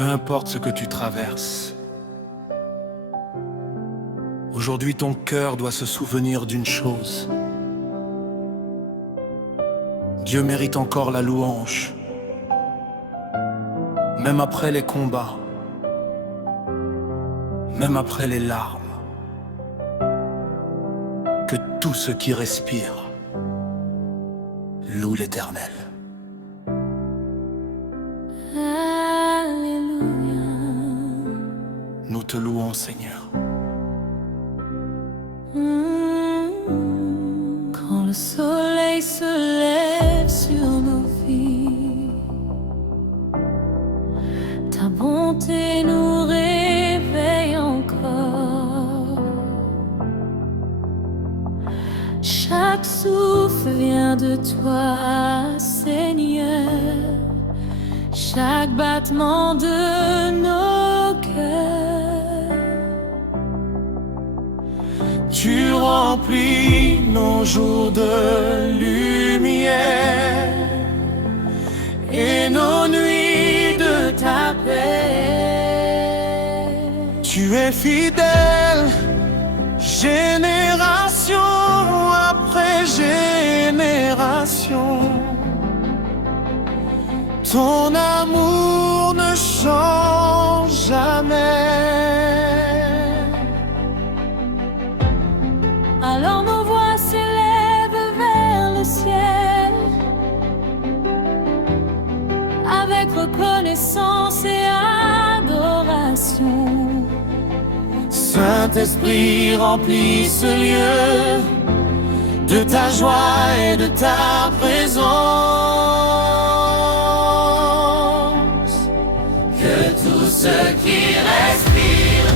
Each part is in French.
Peu importe ce que tu traverses, aujourd'hui ton cœur doit se souvenir d'une chose. Dieu mérite encore la louange, même après les combats, même après les larmes. Que tout ce qui respire loue l'Éternel. Alléluia. Nous te louons, Seigneur. Quand le soleil se lève sur nos vies, ta bonté nous réveille encore. Chaque souffle vient de toi, Seigneur. Chaque battement de nos cœurs. Tu remplis nos jours de lumière et nos nuits de ta paix. Tu es fidèle, génération après génération. Ton amour ne change jamais. Alors nos voix s'élèvent vers le ciel, avec reconnaissance et adoration. Saint-Esprit, remplis ce lieu de ta joie et de ta présence. Que tout ce qui respire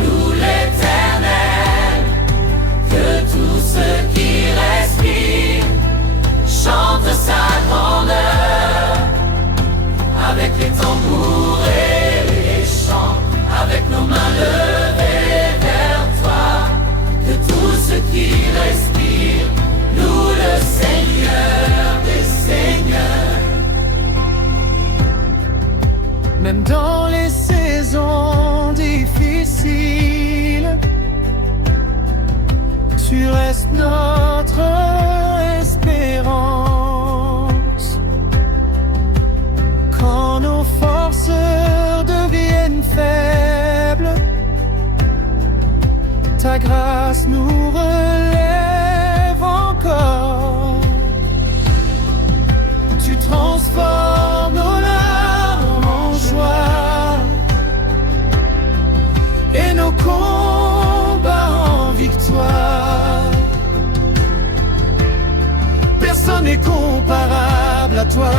loue l'Éternel. Que tout ce qui respire chante sa grandeur. Avec les tambours et les chants, avec nos mains levées vers toi. Que tout ce qui respire loue le Seigneur des Seigneurs. Même dans les saisons difficiles, tu restes notre espérance. Quand nos forces deviennent faibles, ta grâce nous relève encore. Tu transformes nos larmes en joie et nos combats en victoire. Personne n'est comparable à toi,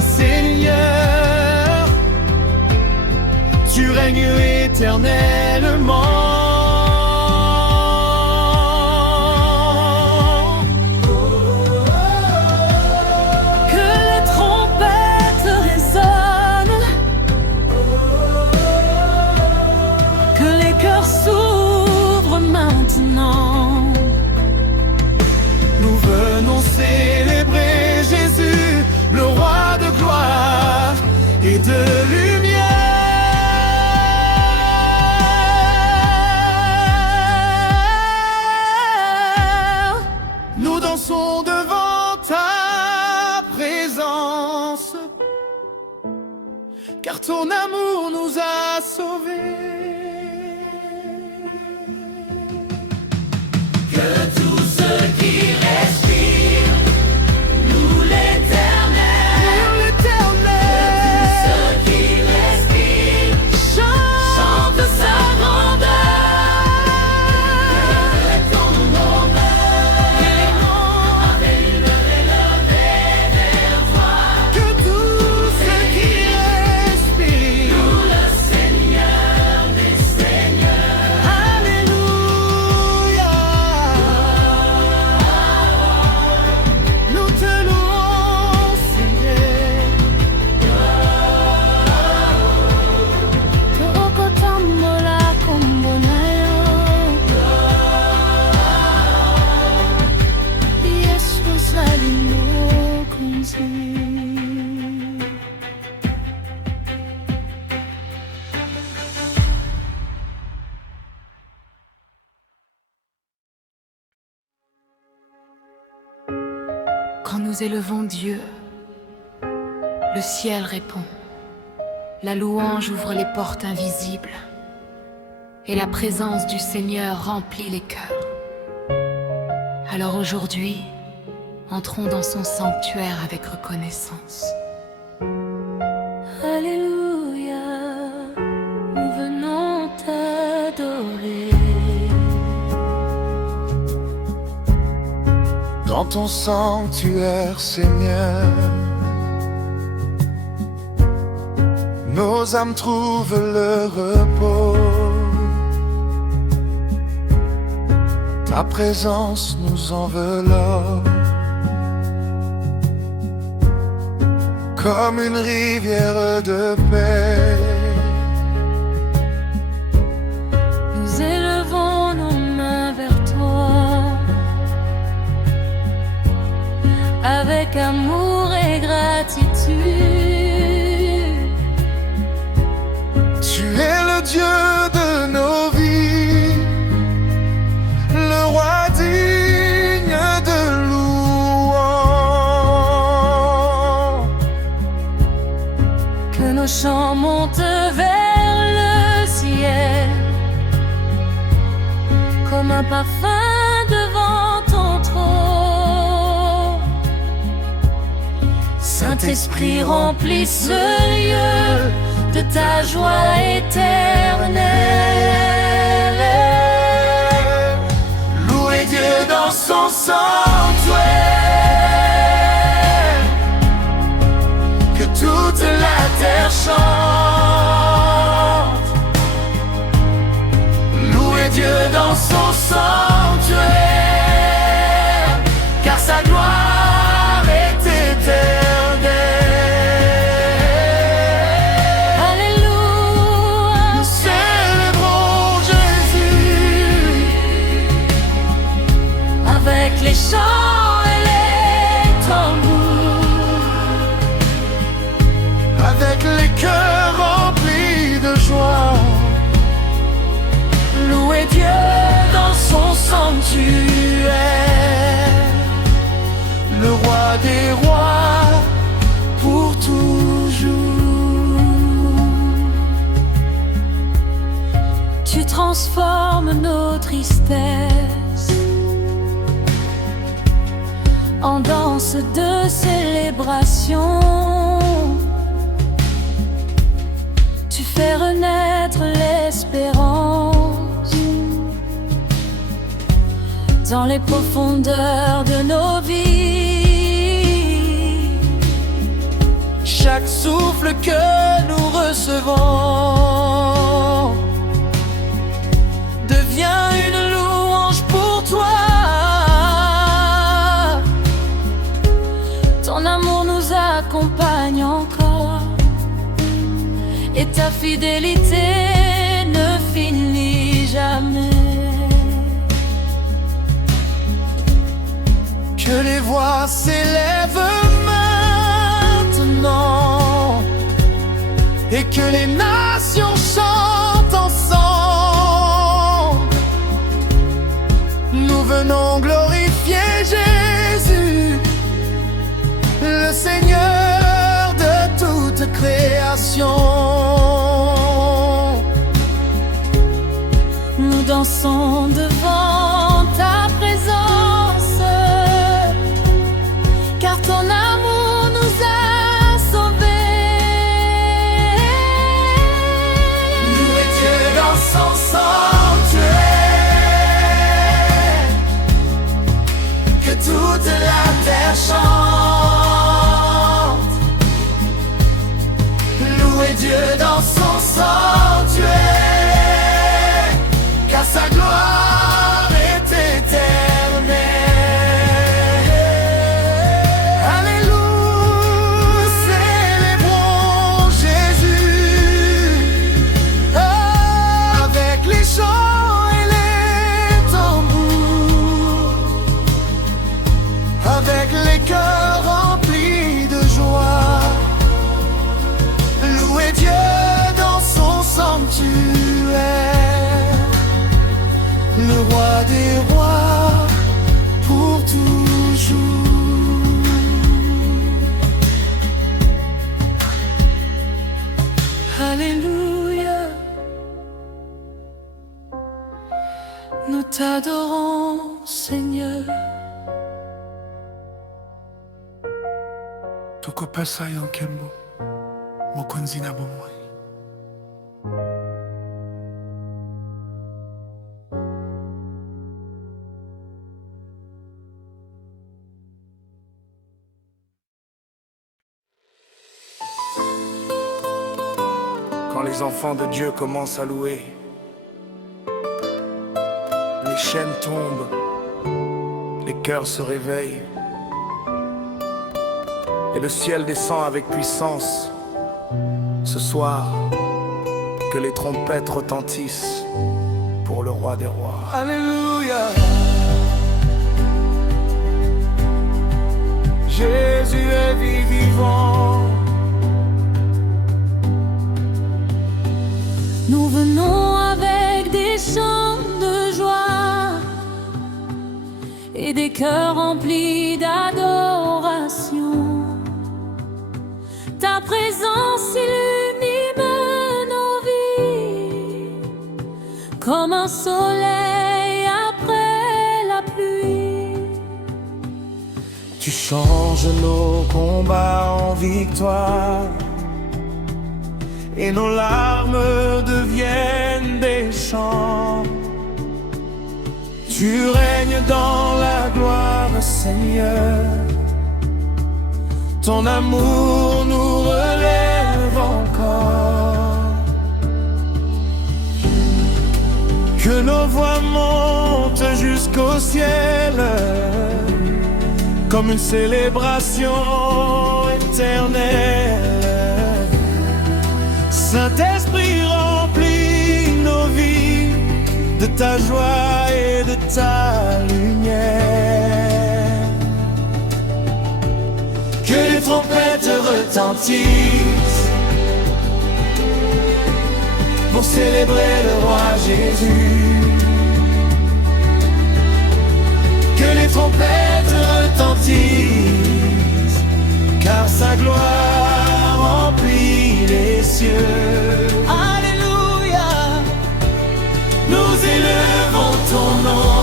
Seigneur. Tu règnes éternellement. Célébrer Jésus, le roi de gloire et de lumière. Nous dansons devant ta présence, car ton amour nous a sauvés. Nous élevons Dieu. Le ciel répond. La louange ouvre les portes invisibles. Et la présence du Seigneur remplit les cœurs. Alors aujourd'hui, entrons dans son sanctuaire avec reconnaissance. Alléluia, nous venons t'adorer. Dans ton sanctuaire, Seigneur, nos âmes trouvent le repos. Ta présence nous enveloppe comme une rivière de paix. Nous élevons nos mains vers toi avec amour et gratitude. Tu es le Dieu de nos vies, le roi digne de louange. Que nos chants montent vers le ciel comme un parfum devant ton trône. Saint-Esprit, remplis ce lieu de ta joie éternelle. Louez Dieu dans son sanctuaire, que toute la terre chante. Louez Dieu dans son sanctuaire, car sa gloire est éternelle. Les chants et les tambours, Avec les cœurs remplis de joie, louez Dieu dans son sanctuaire, le roi des rois pour toujours. Tu transformes nos tristesses en danse de célébration. Tu fais renaître l'espérance dans les profondeurs de nos vies. Chaque souffle que nous recevons devient une louange pour toi. Ton amour nous accompagne encore et ta fidélité ne finit jamais. Que les voix s'élèvent maintenant et que les nations chantent ensemble. Nous venons glorifier Jésus, le Seigneur de toute création. Nous dansons devant ta présence, car ton amour nous a sauvés. Louez Dieu dans son sanctuaire, que toute la terre chante. Louez Dieu dans son sanctuaire, car sa gloire t'adorons, Seigneur. Tukopesa yonkembo mokonzi na bomoi. Quand les enfants de Dieu commencent à louer, les chaînes tombent, les cœurs se réveillent, et le ciel descend avec puissance. Ce soir, que les trompettes retentissent pour le roi des rois. Alléluia. Jésus est vivant. Nous venons avec des chants de joie et des cœurs remplis d'adoration. Ta présence illumine nos vies comme un soleil après la pluie. Tu changes nos combats en victoire, et nos larmes deviennent des chants. Tu règnes dans la gloire, Seigneur. Ton amour nous relève encore. Que nos voix montent jusqu'au ciel, comme une célébration éternelle. Saint-Esprit, remplis nos vies de ta joie et de ta lumière. Que les trompettes retentissent pour célébrer le roi Jésus. Que les trompettes retentissent, car sa gloire remplit les cieux. Alléluia. Nous élevons ton nom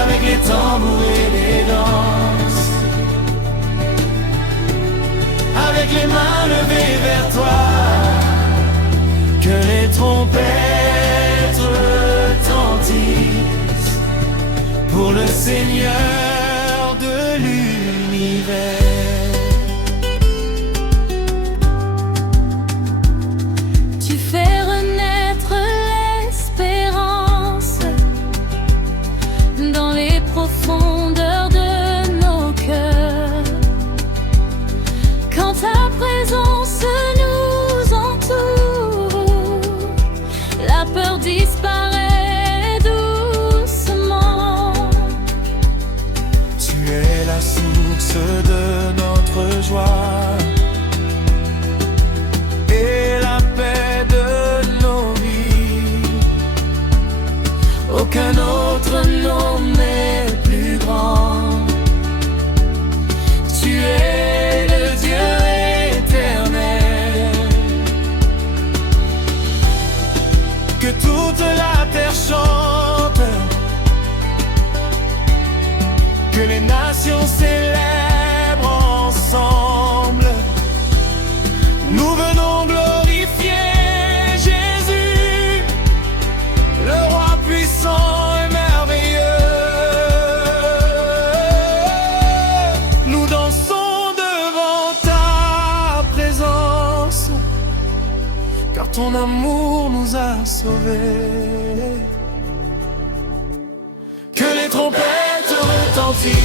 avec les tambours et les danses, avec les mains levées vers toi. Que les trompettes retentissent pour le Seigneur de l'univers. Profondeur de nos cœurs, quand ta présence nous entoure, la peur disparaît doucement. Tu es la source de notre joie et la paix de nos vies. Aucun autre nom n'est plus grand. Tu es le Dieu éternel. Que toute la terre chante, que les nations célèbrent ensemble. Nous venons glorifier Jésus, le roi puissant et merveilleux. Nous dansons devant ta présence, car ton amour nous a sauvés. Que les trompettes retentissent,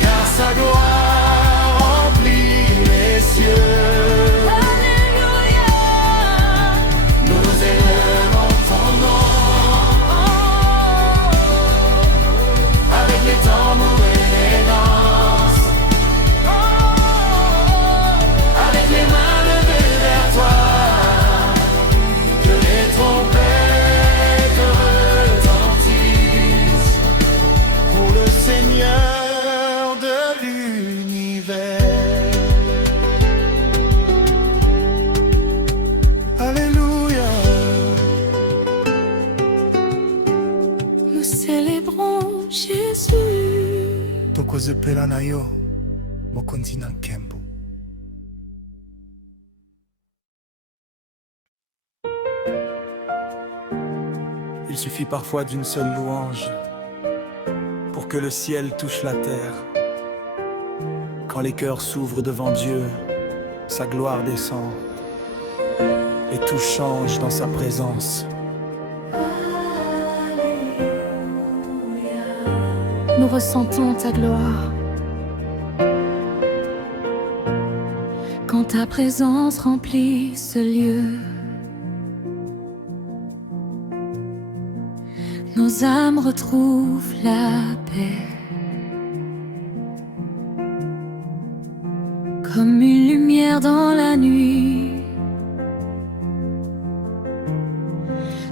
car sa gloire remplit les cieux. Alléluia. Nous élevons ton nom avec les tambours et les danses, avec les mains levées vers toi. Que les trompettes retentissent pour le Seigneur de l'univers. Alléluia. Jésus. tokozepela na yo mokonzi na nkembo. Il suffit parfois d'une seule louange pour que le ciel touche la terre. Quand les cœurs s'ouvrent devant Dieu, sa gloire descend et tout change dans sa présence. Nous ressentons ta gloire. Quand ta présence remplit ce lieu, nos âmes retrouvent la paix. Comme une lumière dans la nuit,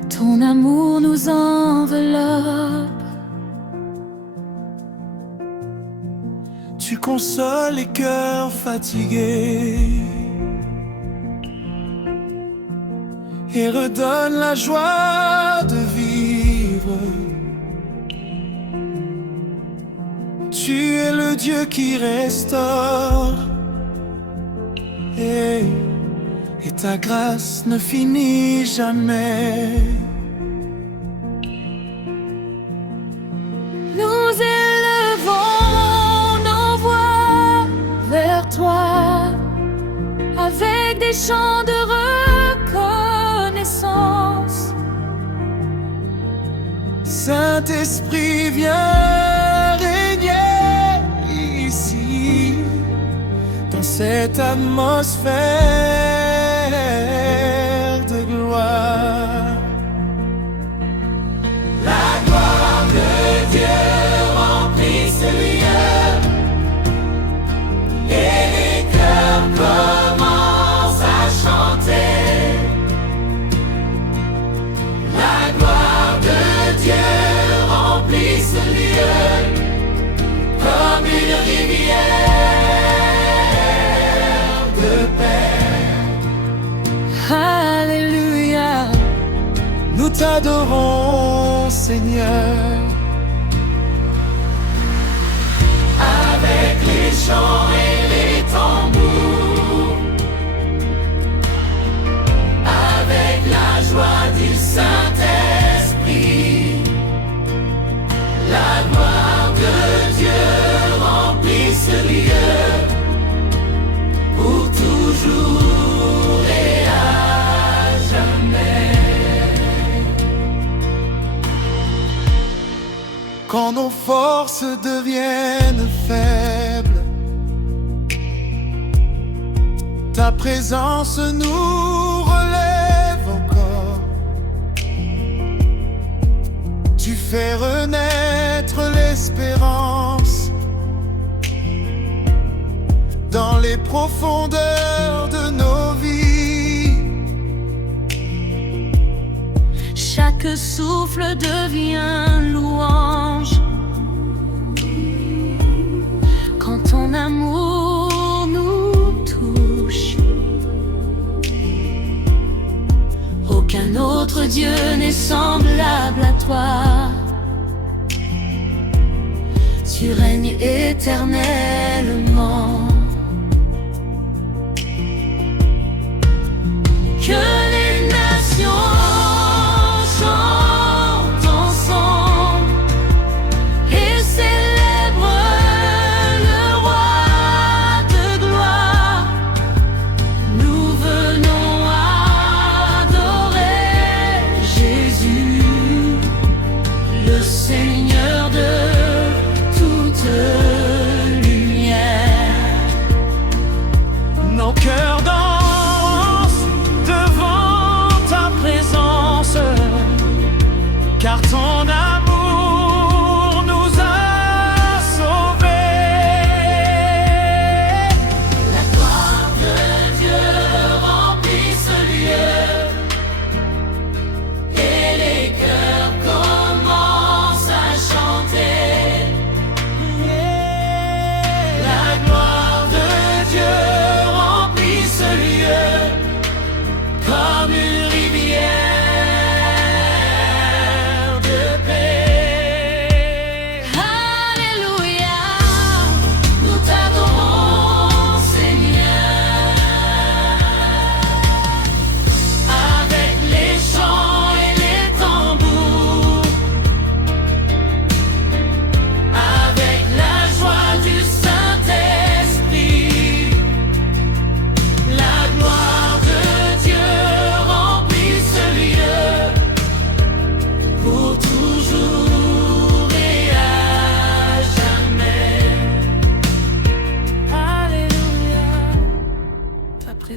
ton amour nous enveloppe. Tu consoles les cœurs fatigués et redonnes la joie de vivre. Tu es le Dieu qui restaure et ta grâce ne finit jamais. Nous élevons nos voix vers toi avec des chants de reconnaissance. Saint-Esprit, viens régner ici, dans cette atmosphère de gloire. La gloire de Dieu remplit ce lieu et les cœurs commencent à chanter. La gloire de Dieu remplit ce lieu comme une rivière de paix. Alléluia. Nous t'adorons, Seigneur, avec les chants et les tambours, avec la joie du Saint-Esprit. La gloire de Dieu remplit ce lieu pour toujours et à jamais. Quand nos forces deviennent faibles, ta présence nous relève encore. Tu fais renaître l'espérance dans les profondeurs de nos vies. Chaque souffle devient louange quand ton amour nous touche. Aucun autre Dieu n'est semblable à toi. Tu règnes éternellement. Que les nations chantent ensemble et célèbrent le roi de gloire. Nous venons adorer Jésus, le Seigneur de toute lumière.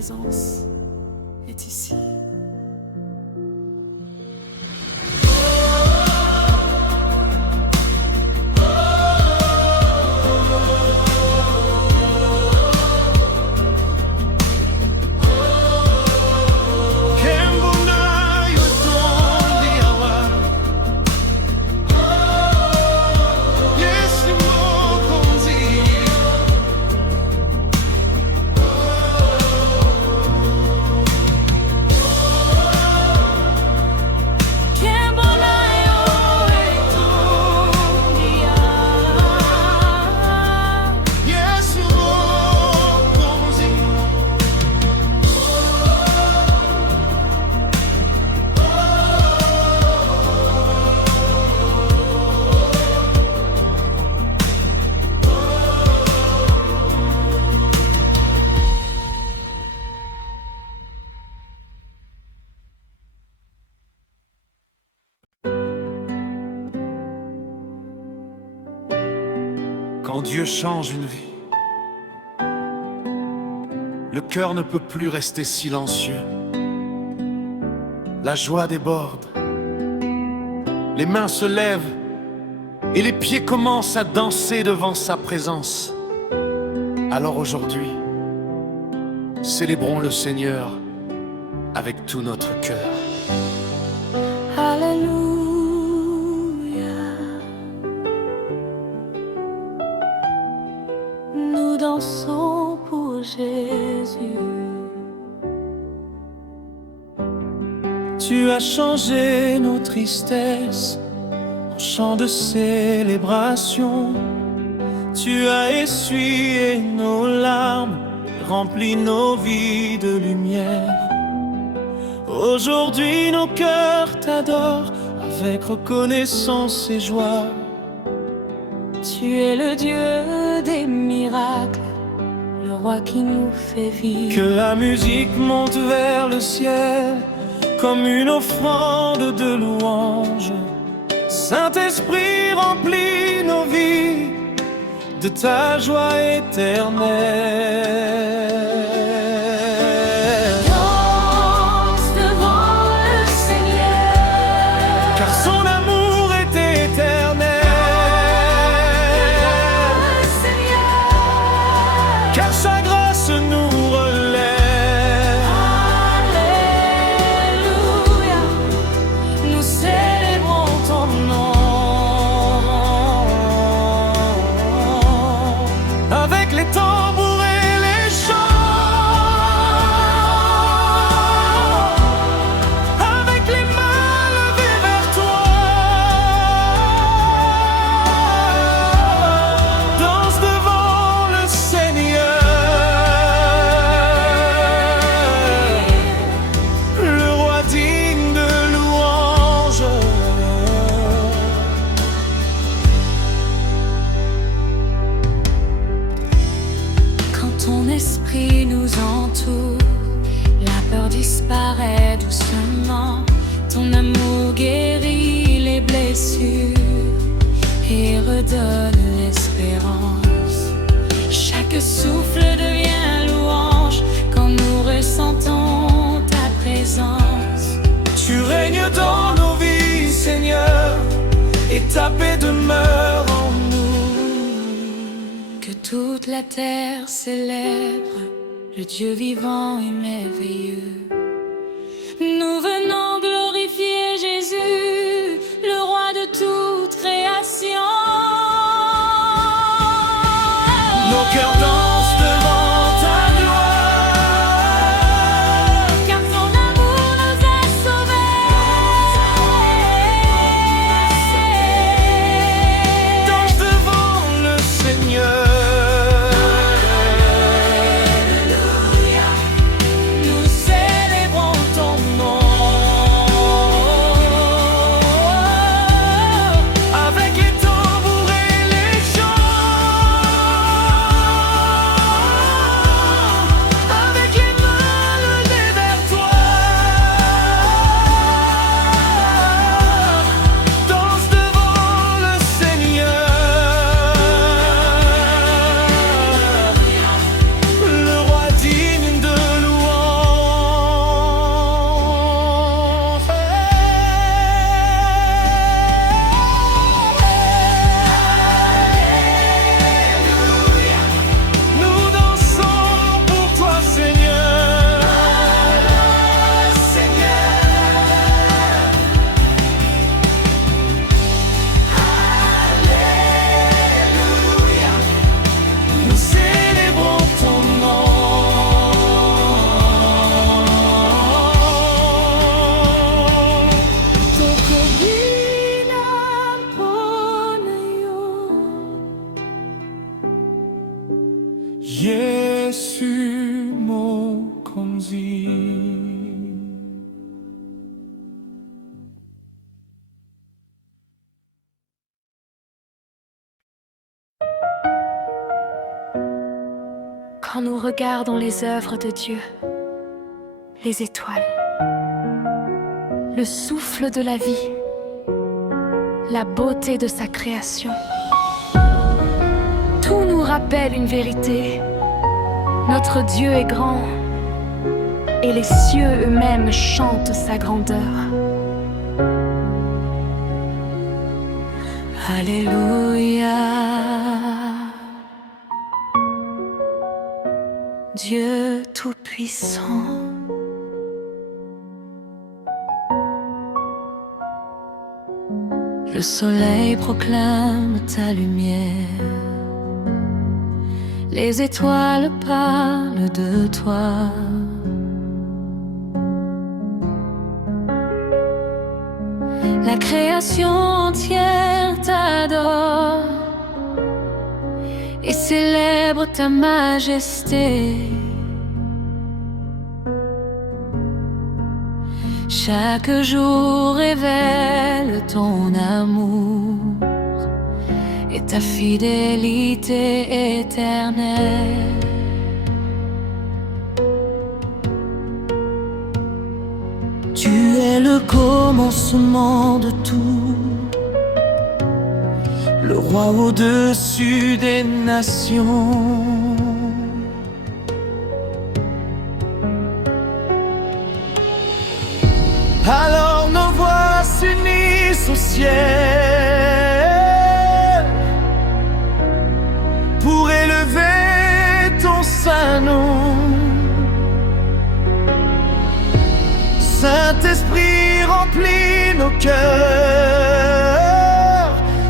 présence est ici. Quand Dieu change une vie, le cœur ne peut plus rester silencieux. La joie déborde, les mains se lèvent et les pieds commencent à danser devant sa présence. Alors aujourd'hui, célébrons le Seigneur avec tout notre cœur. Alléluia. Nous dansons pour Jésus. Tu as changé nos tristesses en chant de célébration. Tu as essuyé nos larmes, rempli nos vies de lumière. Aujourd'hui nos cœurs t'adorent avec reconnaissance et joie. Tu es le Dieu des miracles, le roi qui nous fait vivre. Que la musique monte vers le ciel comme une offrande de louange. Saint-Esprit remplit nos vies de ta joie éternelle. Danse devant le Seigneur, Car son amour est éternel. le Seigneur. Car sa grâce nous relève. Alléluia, nous célébrons ton nom. Avec les tambours et les chants, avec les mains levées vers toi, danse devant le Seigneur, le roi digne de louange. Quand ton esprit nous entoure, la peur disparaît doucement. Ton amour guérit les blessures et redonne l'espérance. Chaque souffle devient louange quand nous ressentons ta présence. Tu règnes dans nos vies, Seigneur, et ta paix demeure en nous. Que toute la terre célèbre le Dieu vivant et merveilleux. Nous venons glorifier Jésus, le roi de toute création. Nos cœurs dansent devant ta gloire. Car ton amour nous a sauvés. Danse devant le Seigneur. Nous célébrons ton nom. Avec les tambours et les chants, avec les mains levées vers toi, danse devant le Seigneur, Yesu Mwokozi. Quand nous regardons les œuvres de Dieu, les étoiles, le souffle de la vie, la beauté de sa création, tout nous rappelle une vérité. Notre Dieu est grand, et les cieux eux-mêmes chantent sa grandeur. Alléluia. Dieu Tout-Puissant. Le soleil proclame ta lumière, les étoiles parlent de toi. La création entière t'adore et célèbre ta majesté. Chaque jour révèle ton amour et ta fidélité éternelle. Tu es le commencement de tout, Le roi au-dessus des nations. Alors nos voix s'unissent au ciel pour élever ton saint nom. Saint-Esprit remplit nos cœurs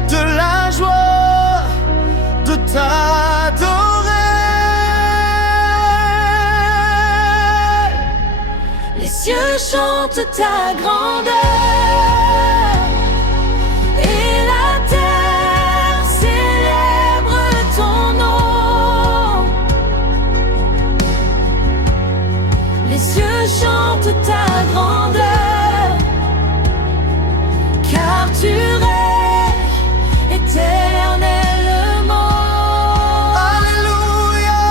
de la joie de t'adorer. Les cieux chantent ta grandeur et la terre célèbre ton nom. Les cieux chantent ta grandeur, car tu règnes éternellement. Alléluia.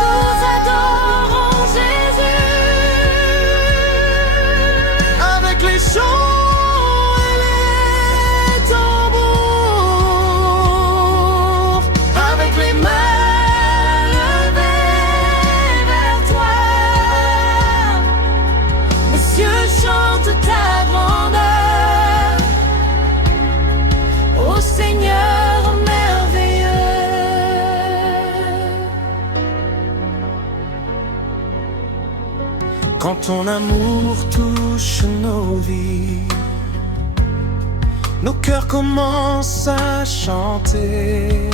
Nous adorons Jésus Avec les chants et les tambours, avec les mains levées vers toi. Les cieux chantent ta grandeur, ô Seigneur merveilleux. Quand ton amour touche nos vies, nos cœurs commencent à chanter.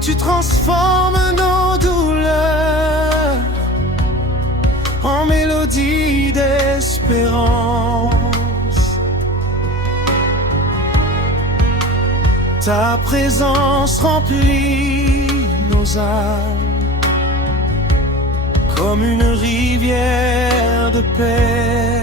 Tu transformes nos douleurs en mélodie d'espérance. Ta présence remplit nos âmes comme une rivière de paix.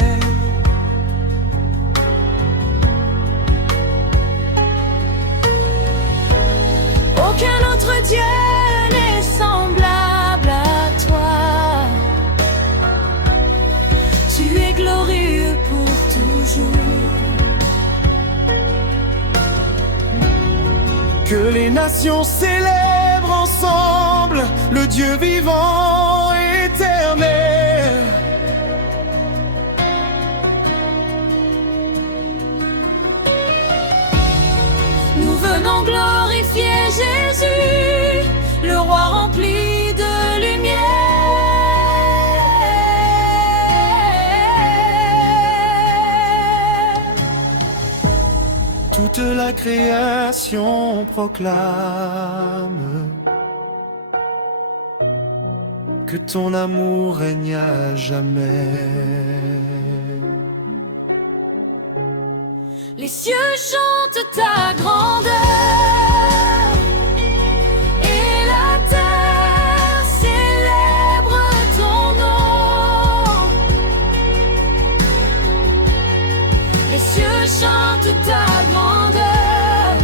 Aucun autre Dieu n'est semblable à toi. Tu es glorieux pour toujours. Que les nations célèbrent ensemble le Dieu vivant éternel. Nous venons glorifier Jésus, le roi rempli de lumière. Toute la création proclame que ton amour règne à jamais. Les cieux chantent ta grandeur et la terre célèbre ton nom. Les cieux chantent ta grandeur,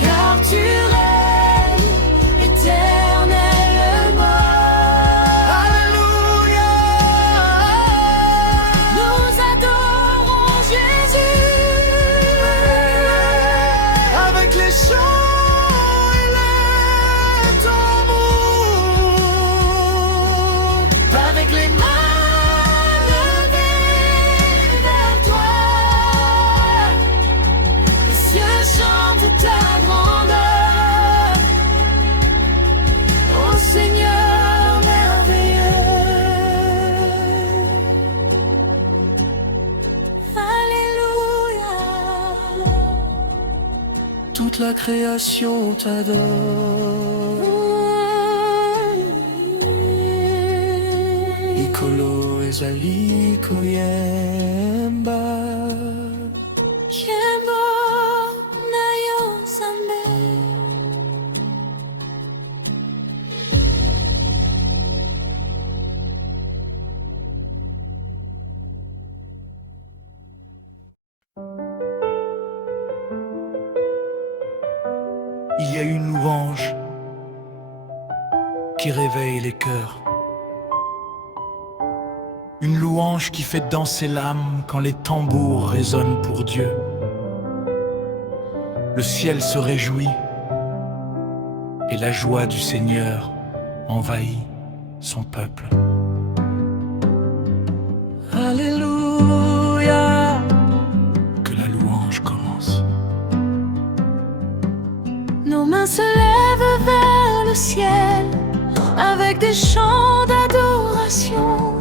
car tu règnes éternellement. Alléluia. Nous adorons Jésus Avec les chants et les tambours, avec les mains levées vers toi. Les cieux chantent ta grandeur, ô Seigneur merveilleux. Alléluia. toute la création t'adore. Ikolo ezali koyemba. Kembo na yo Nzambe. Il y a une louange qui réveille les cœurs. Une louange qui fait danser l'âme quand les tambours résonnent pour Dieu. Le ciel se réjouit et la joie du Seigneur envahit son peuple. Alléluia. Que la louange commence. Nos mains se lèvent vers le ciel avec des chants d'adoration.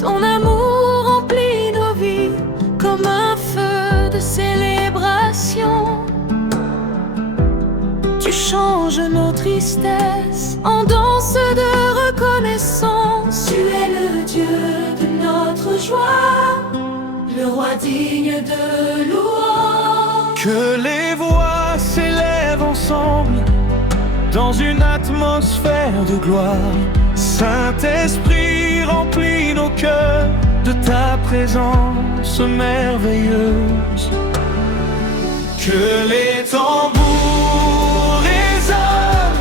Ton amour remplit nos vies comme un feu de célébration. Tu changes nos tristesses en danse de reconnaissance. Tu es le Dieu de notre joie, le roi digne de louange. Que les voix s'élèvent ensemble dans une atmosphère de gloire. Saint-Esprit remplit nos cœurs de ta présence merveilleuse. Que les tambours résonnent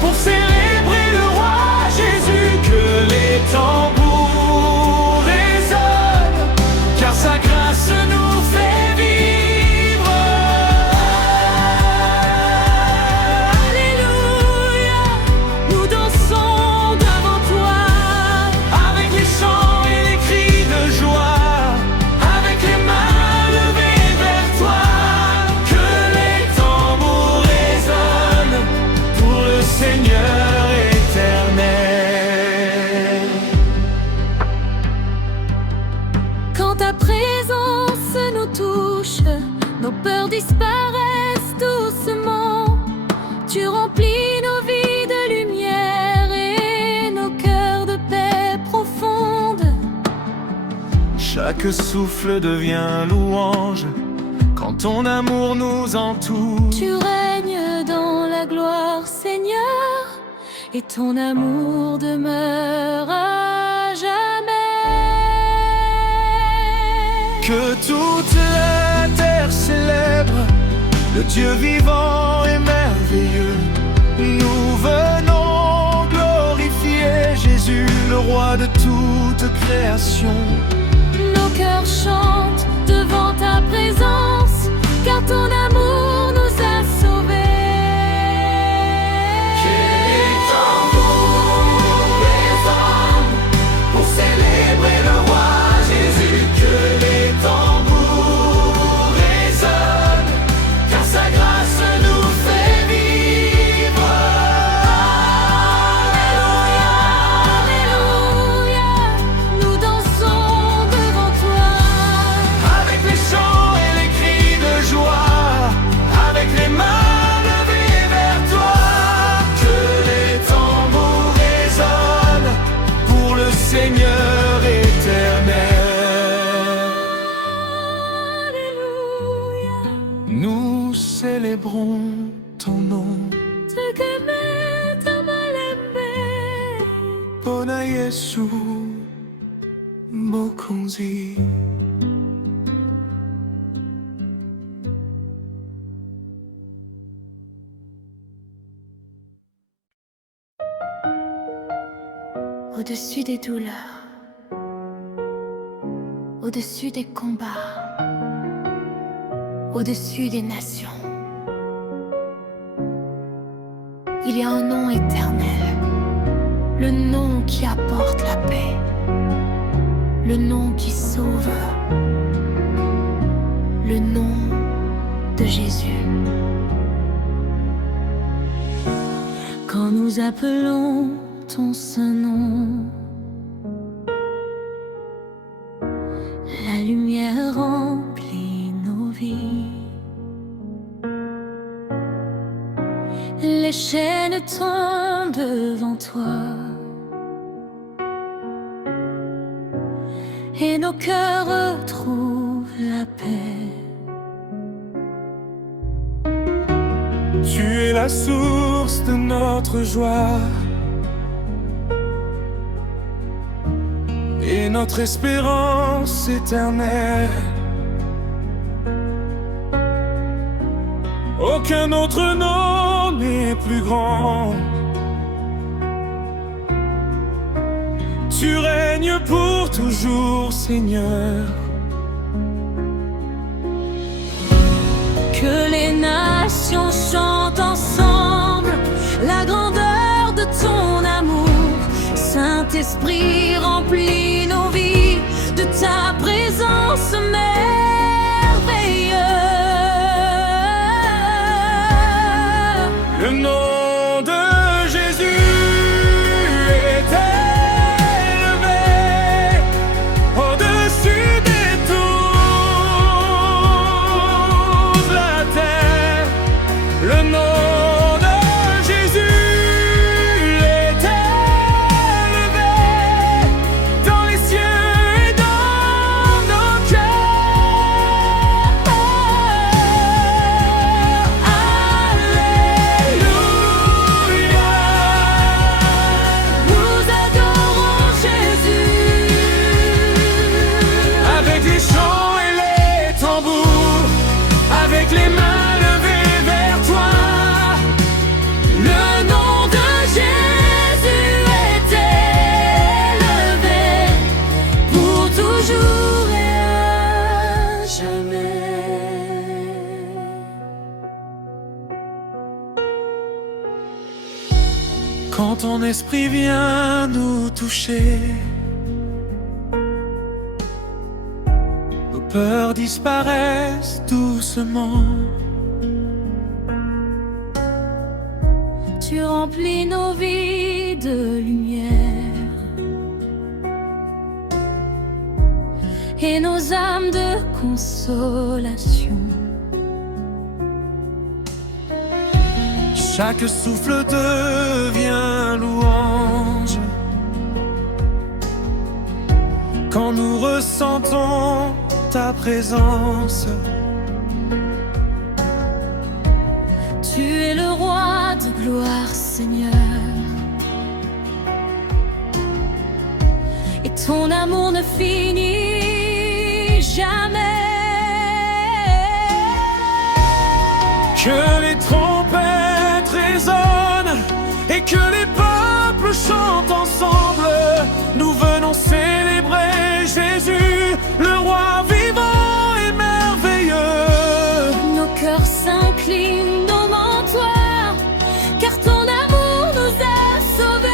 pour célébrer le roi Jésus. Que les tambours résonnent car sa grâce nous fait vivre. Alléluia, nous dansons devant toi. Avec les chants et les cris de joie, avec les mains levées vers toi. Que les tambours résonnent pour le Seigneur éternel. Quand ta présence nous touche, nos peurs disparaissent doucement. Tu remplis nos vies de lumière et nos cœurs de paix profonde. Chaque souffle devient louange quand ton amour nous entoure. Tu règnes dans la gloire, Seigneur, et ton amour demeure à jamais. Que toute la terre célèbre le Dieu vivant et merveilleux. Nous venons glorifier Jésus, le roi de toute création. Nos cœurs chantent devant ta présence, car ton amour nous a sauvés. Que les tambours résonnent pour célébrer le roi Jésus. Que les tambours résonnent car sa grâce nous fait vivre. Alléluia, nous dansons devant toi. célébrons ton nom. Bwana Yesu Mwokozi. Au-dessus des douleurs, au-dessus des combats, au-dessus des nations, il y a un nom éternel, le nom qui apporte la paix, le nom qui sauve, le nom de Jésus. Quand nous appelons ton saint nom, la lumière remplit nos vies. Les chaînes tombent devant toi et nos cœurs retrouvent la paix. Tu es la source de notre joie et notre espérance éternelle. Aucun autre nom n'est plus grand. Tu règnes pour toujours, Seigneur. Que les nations chantent ensemble la grandeur de ton amour. Saint-Esprit, remplis nos vies de ta présence merveilleuse. Le nom de Jésus est élevé au-dessus des tours de la terre. Le nom de Jésus est élevé dans les cieux et dans nos cœurs. Alléluia. Nous adorons Jésus. Avec les chants et les tambours, avec les mains levées vers toi, Le nom de Jésus est élevé pour toujours et à jamais. quand ton esprit vient nous toucher, nos peurs disparaissent doucement. Tu remplis nos vies de lumière et nos âmes de consolation. Chaque souffle devient louange quand nous ressentons ta présence. Tu es le roi de gloire, Seigneur, et ton amour ne finit jamais. Que les trompettes résonnent et que les peuples chantent ensemble. Nous venons célébrer Jésus, le roi vivant et merveilleux. Nos cœurs s'inclinent devant toi, car ton amour nous a sauvés.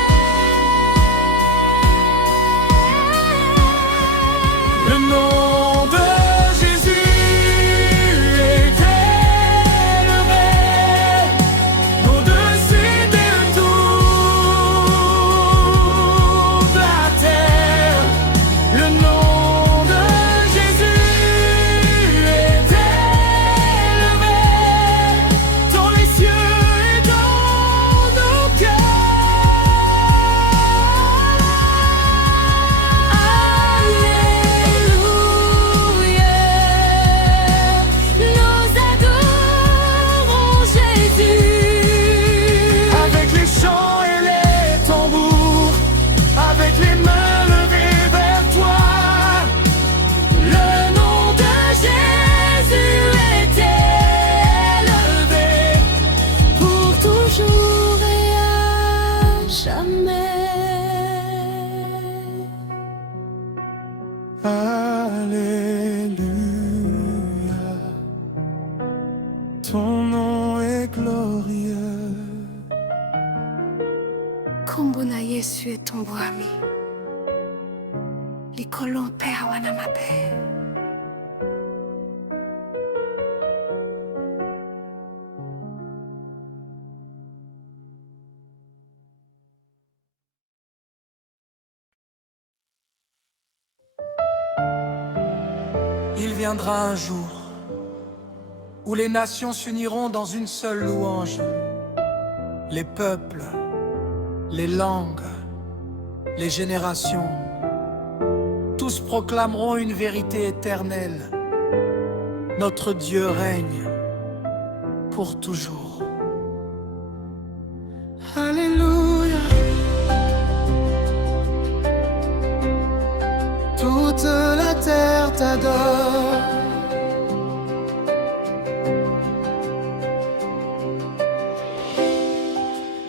mpona Yesu etombwami likolo mpe awa na mabe. Il viendra un jour où les nations s'uniront dans une seule louange. Les peuples, les langues, les générations, tous proclameront une vérité éternelle. Notre Dieu règne pour toujours. Alléluia. Toute la terre t'adore.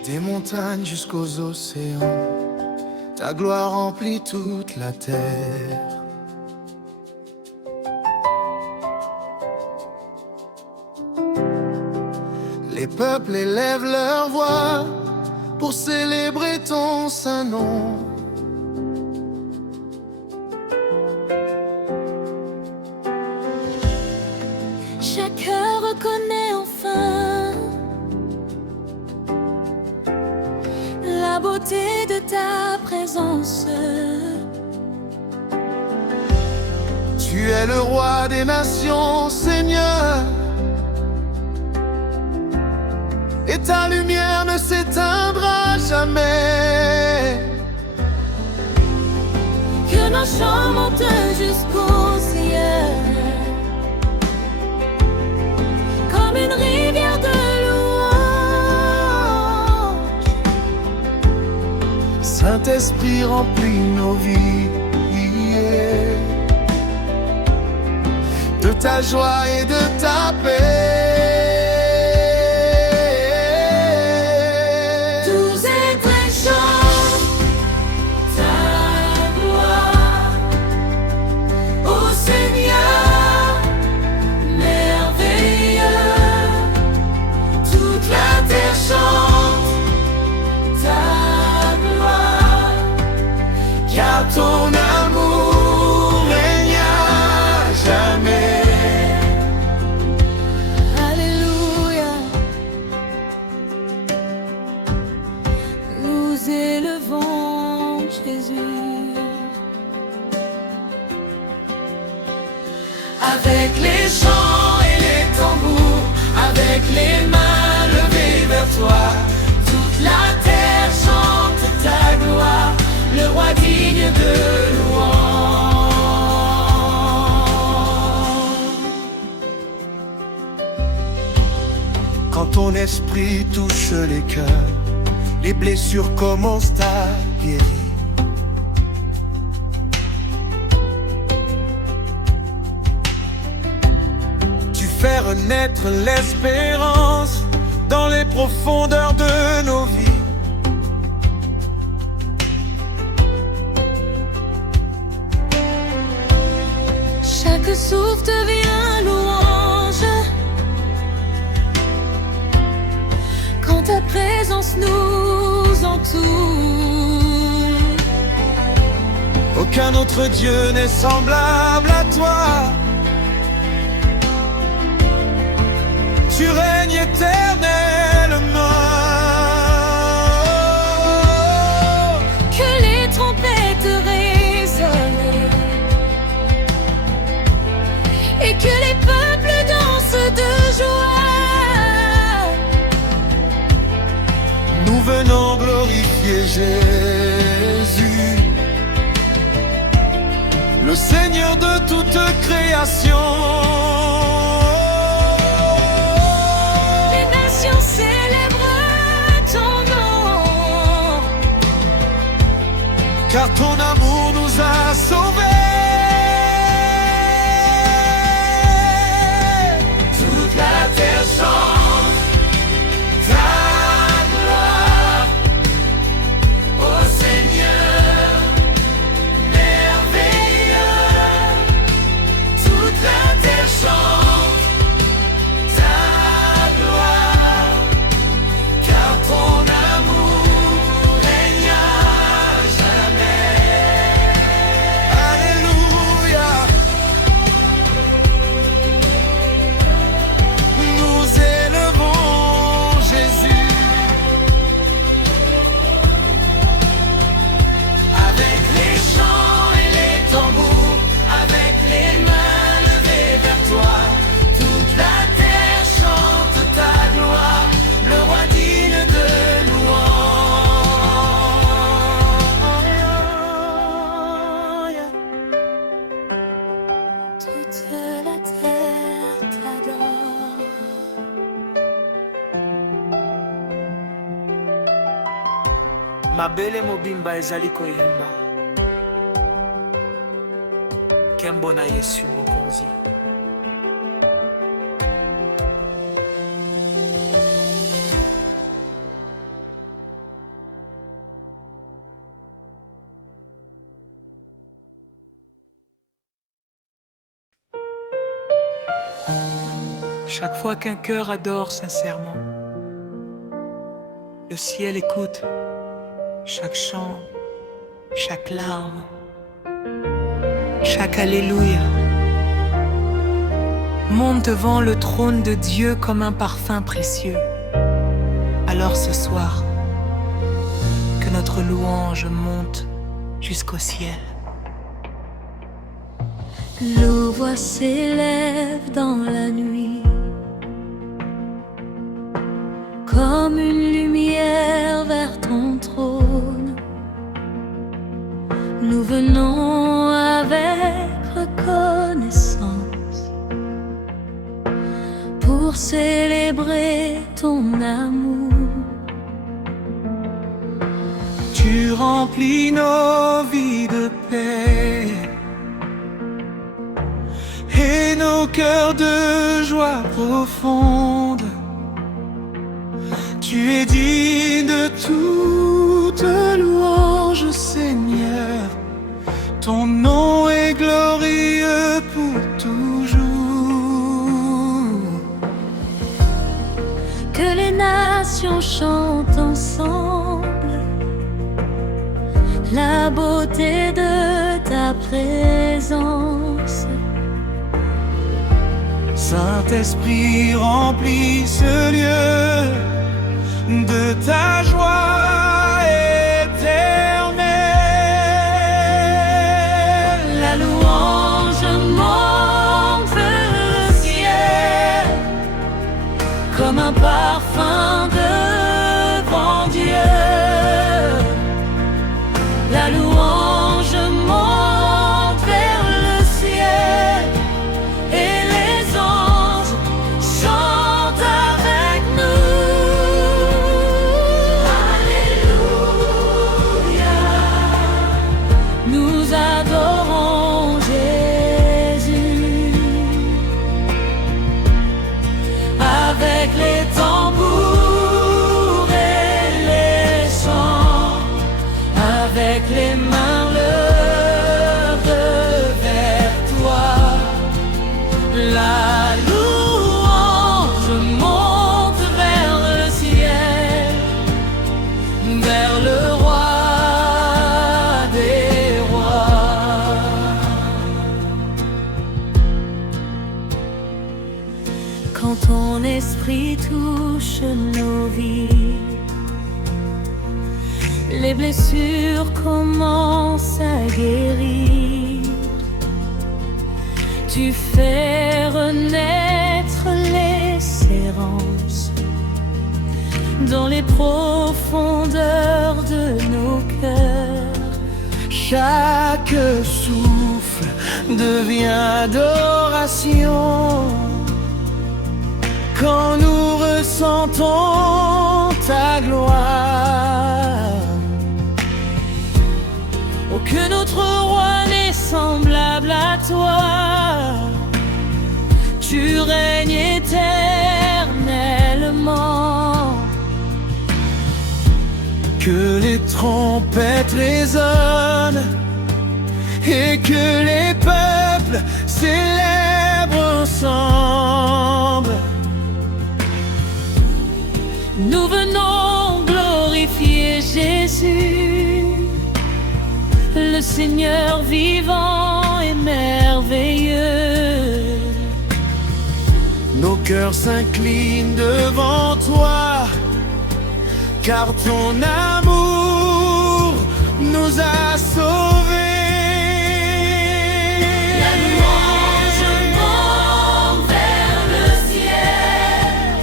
Des montagnes jusqu'aux océans, ta gloire remplit toute la terre. Les peuples élèvent leur voix pour célébrer ton saint nom. Chaque cœur reconnaît enfin la beauté de ta présence. Tu es le roi des nations, Seigneur, et ta lumière ne s'éteindra jamais. Que nos chants montent jusqu'au ciel, comme une rivière de louange. Saint-Esprit remplit nos vies de ta joie et de ta paix. Tous êtres chantent ta gloire, ô Seigneur merveilleux. Toute la terre chante ta gloire, Car ton amour règne à jamais. Alléluia. Nous élevons Jésus. Avec les chants et les tambours, avec les mains levées vers toi, Toute la terre chante ta gloire, le roi digne de louange. quand ton esprit touche les cœurs, les blessures commencent à guérir. Tu fais renaître l'espérance dans les profondeurs de nos vies. Chaque souffle devient louange quand ta présence nous entoure. Aucun autre Dieu n'est semblable à toi. Tu règnes éternellement. Que les trompettes résonnent et que les peuples dansent de joie. Nous venons glorifier Jésus, le Seigneur de toute création. Les nations célèbrent ton nom, Car ton amour nous a sauvés. Toute la terre chante ta gloire, ô Seigneur merveilleux. Toute la terre mabele mobimba ezali koyemba nkembo na Yesu mokonzi. Chaque fois qu'un cœur adore sincèrement, le ciel écoute chaque chant, chaque larme, chaque alléluia. Monte devant le trône de Dieu comme un parfum précieux. Alors ce soir, que notre louange monte jusqu'au ciel. Nos voix s'élèvent dans la nuit, comme une lumière vers ton trône. Nous venons avec reconnaissance pour célébrer ton amour. Tu remplis nos vies de paix et nos cœurs de joie profonde. Tu es digne de toute louange, Seigneur. Ton nom est glorieux pour toujours. Que les nations chantent ensemble la beauté de ta présence. Saint-Esprit, remplis ce lieu de ta joie éternelle. La louange monte vers le ciel comme un parfum devant Dieu. La louange monte vers le ciel et les anges chantent avec nous. Alléluia. Nous adorons Jésus avec les tambours et les chants, avec les mains levées vers toi. La louange monte vers le ciel, vers le roi des rois. Quand ton esprit touche nos vies, les blessures commencent à guérir. Tu fais renaître l'espérance dans les profondeurs de nos cœurs. Chaque souffle devient adoration quand nous ressentons ta gloire. Oh, que notre roi n'est semblable à toi. Tu règnes éternellement. Que les trompettes résonnent et que les peuples célèbrent ensemble. Nous venons glorifier Jésus, le Seigneur vivant et merveilleux. Nos cœurs s'inclinent devant toi, car ton amour nous a sauvés. La louange monte vers le ciel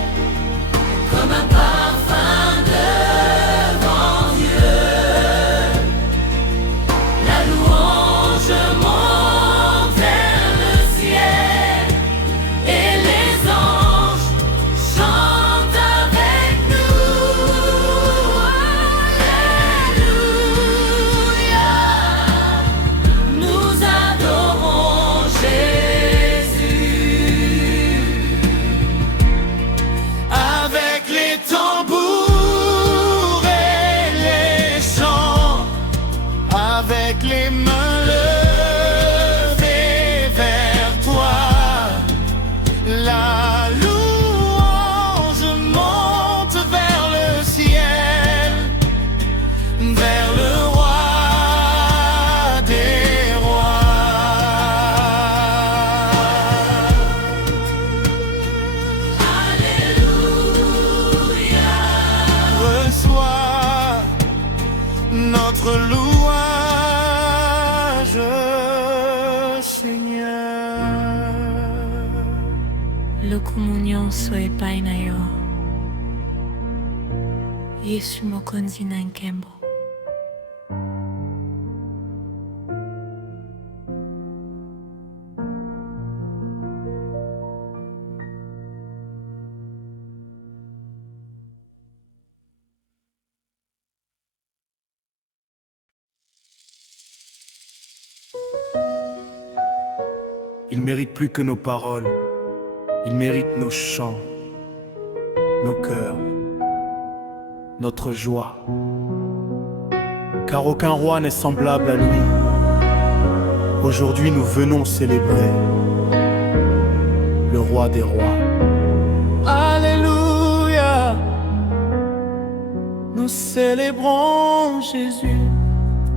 comme un parfum devant Dieu. La louange monte vers le ciel et les anges chantent avec nous. Alléluia. notre louange, Seigneur. Lokumunyon soepai na yo. Yesu mokonzi na nkembo. Il mérite plus que nos paroles, il mérite nos chants, nos cœurs, notre joie. Car aucun roi n'est semblable à lui. Aujourd'hui nous venons célébrer le roi des rois. Alléluia. Nous célébrons Jésus.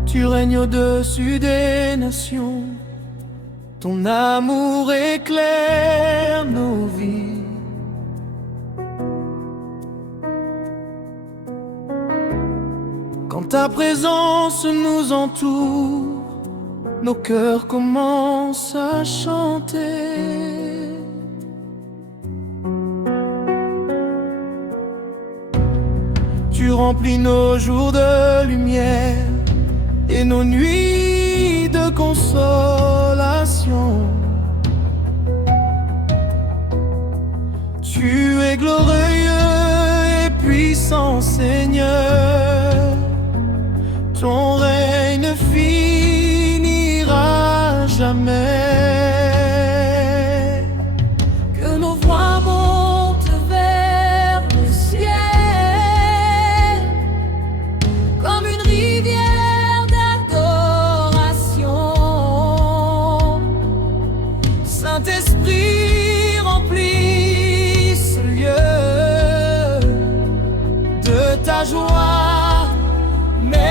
Tu règnes au-dessus des nations. Ton amour éclaire nos vies. Quand ta présence nous entoure, nos cœurs commencent à chanter. Tu remplis nos jours de lumière et nos nuits de consolation. Tu es glorieux et puissant, Seigneur. Ton règne ne finira jamais. Que nos voix montent vers le ciel comme une rivière d'adoration. Saint-Esprit, remplis ce lieu de ta joie merveilleuse.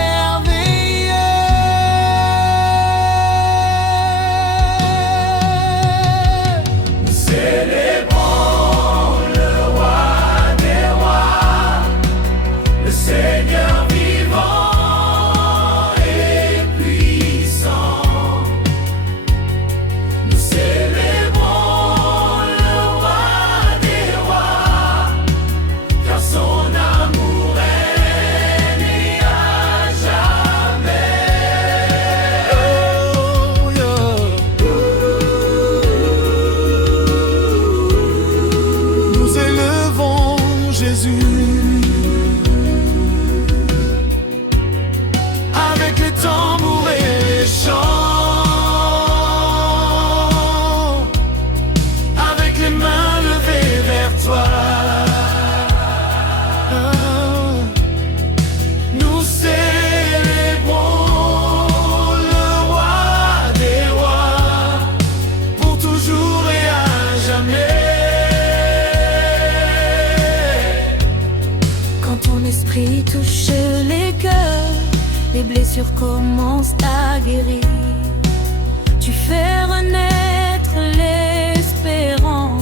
Nous célébrons le roi des rois, le Seigneur vivant et puissant. Nous célébrons le roi des rois, car son amour règne à jamais. Oh, yeah. Nous élevons Jésus avec les tambours et les chants, avec les mains levées vers toi. Nous célébrons le roi des rois pour toujours et à jamais. Quand ton esprit touche les cœurs, les blessures commencent à guérir. Tu fais renaître l'espérance.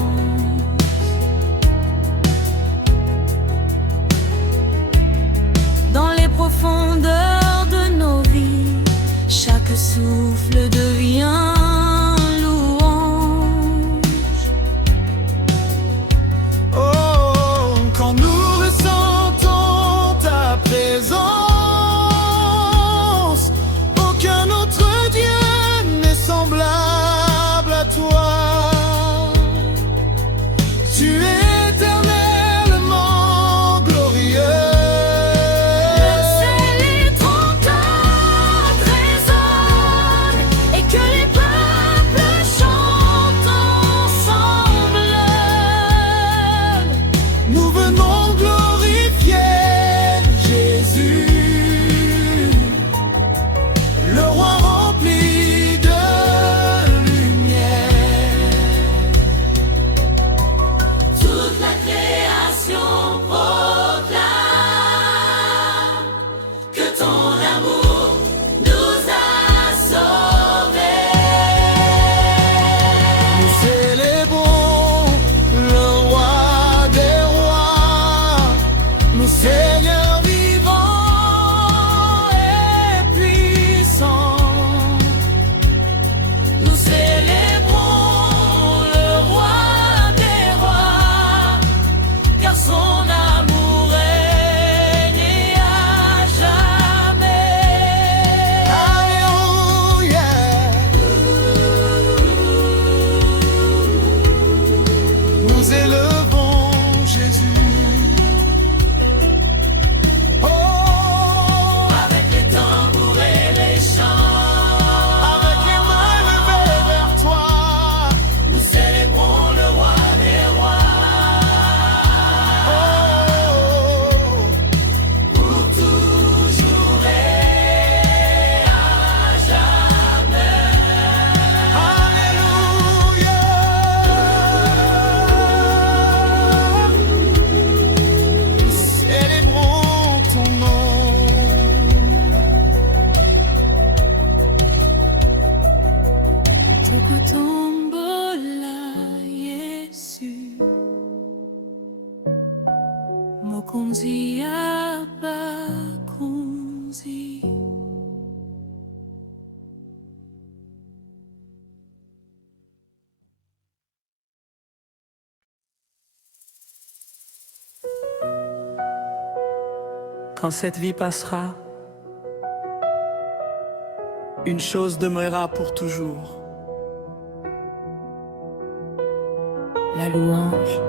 Dans les profondeurs de nos vies, chaque souffle devient louange. Oh, quand nous ressentons ta présence, aucun autre Dieu n'est semblable à toi. nous élevons Jésus. Oh, avec les tambours et les chants, avec les mains levées vers toi, nous célébrons le roi des rois. oh, Pour toujours et à jamais. Alléluia. Nous célébrons ton nom. Tukutombola Yesu, Mokonzi abakonzi. Quand cette vie passera, une chose demeurera pour toujours. La louange.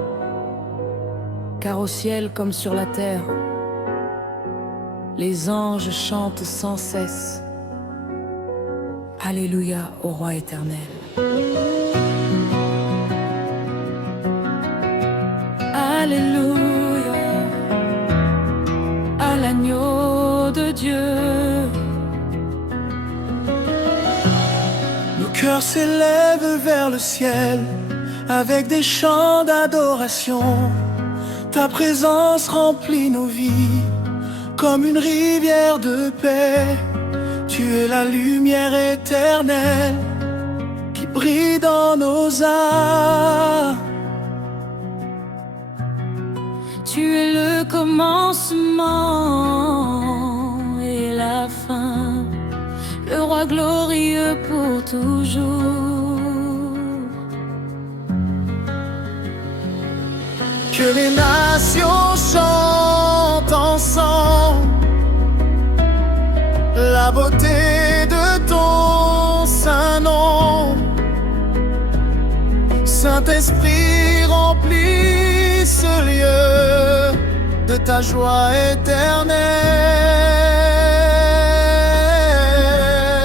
Car au ciel comme sur la terre, les anges chantent sans cesse. Alléluia au roi éternel. Alléluia à l'agneau de Dieu. Nos cœurs s'élèvent vers le ciel avec des chants d'adoration. Ta présence remplit nos vies comme une rivière de paix. Tu es la lumière éternelle qui brille dans nos âmes. Tu es le commencement et la fin, le roi glorieux pour toujours. Que les nations chantent ensemble la beauté de ton saint nom. Saint-Esprit, remplis ce lieu de ta joie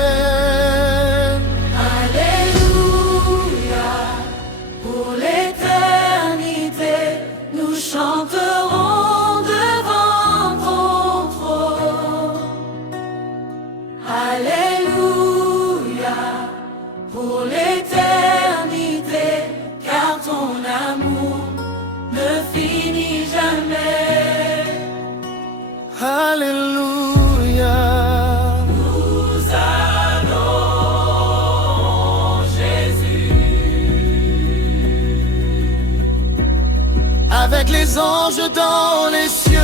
éternelle. Alléluia, pour l'éternité, nous chanterons devant ton trône. Alléluia, pour l'éternité, car ton amour ne finit jamais. Alléluia. Nous adorons Jésus. Avec les anges dans les cieux,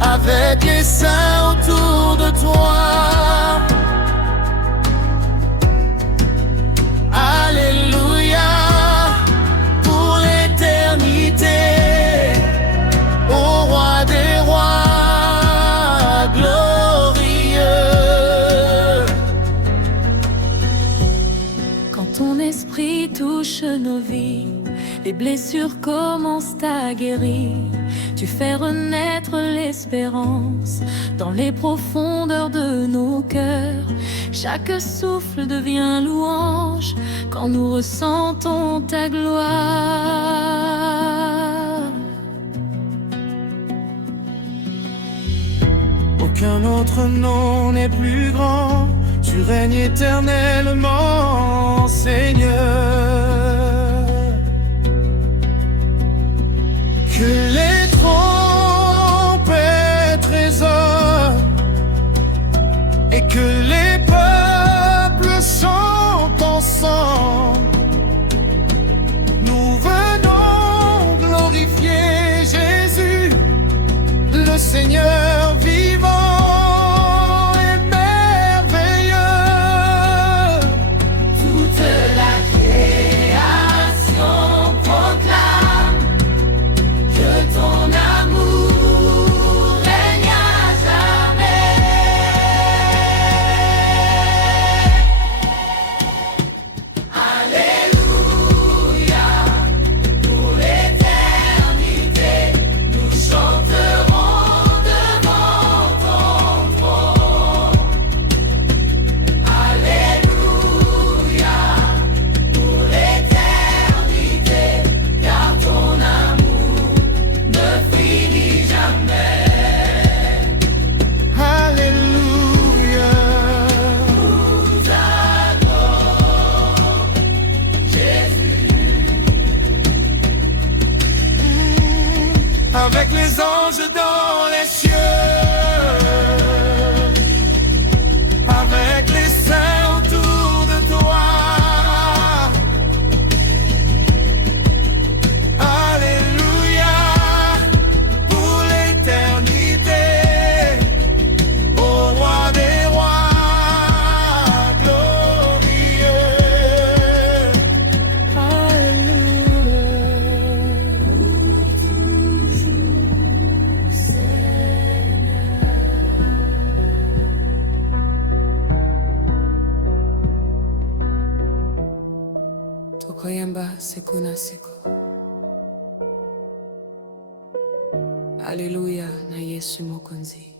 avec les saints autour de toi. Alléluia pour l'éternité, au roi des rois glorieux. Quand ton esprit touche nos vies, les blessures commencent à guérir. Tu fais renaître l'espérance dans les profondeurs de nos cœurs. Chaque souffle devient louange quand nous ressentons ta gloire. Aucun autre nom n'est plus grand. Tu règnes éternellement, Seigneur. Que les trompettes résonnent et que les peuples chantent ensemble. Nous venons glorifier Jésus, le Seigneur vivant et merveilleux. Toute la création proclame que ton amour règne à jamais. Alléluia. les anges dans les cieux, avec les saints autour de toi. Alléluia, pour l'éternité, au roi des rois, glorieux. Alléluia. Tokoyamba sekuna seko. Alléluia na Yesu Mokonzi.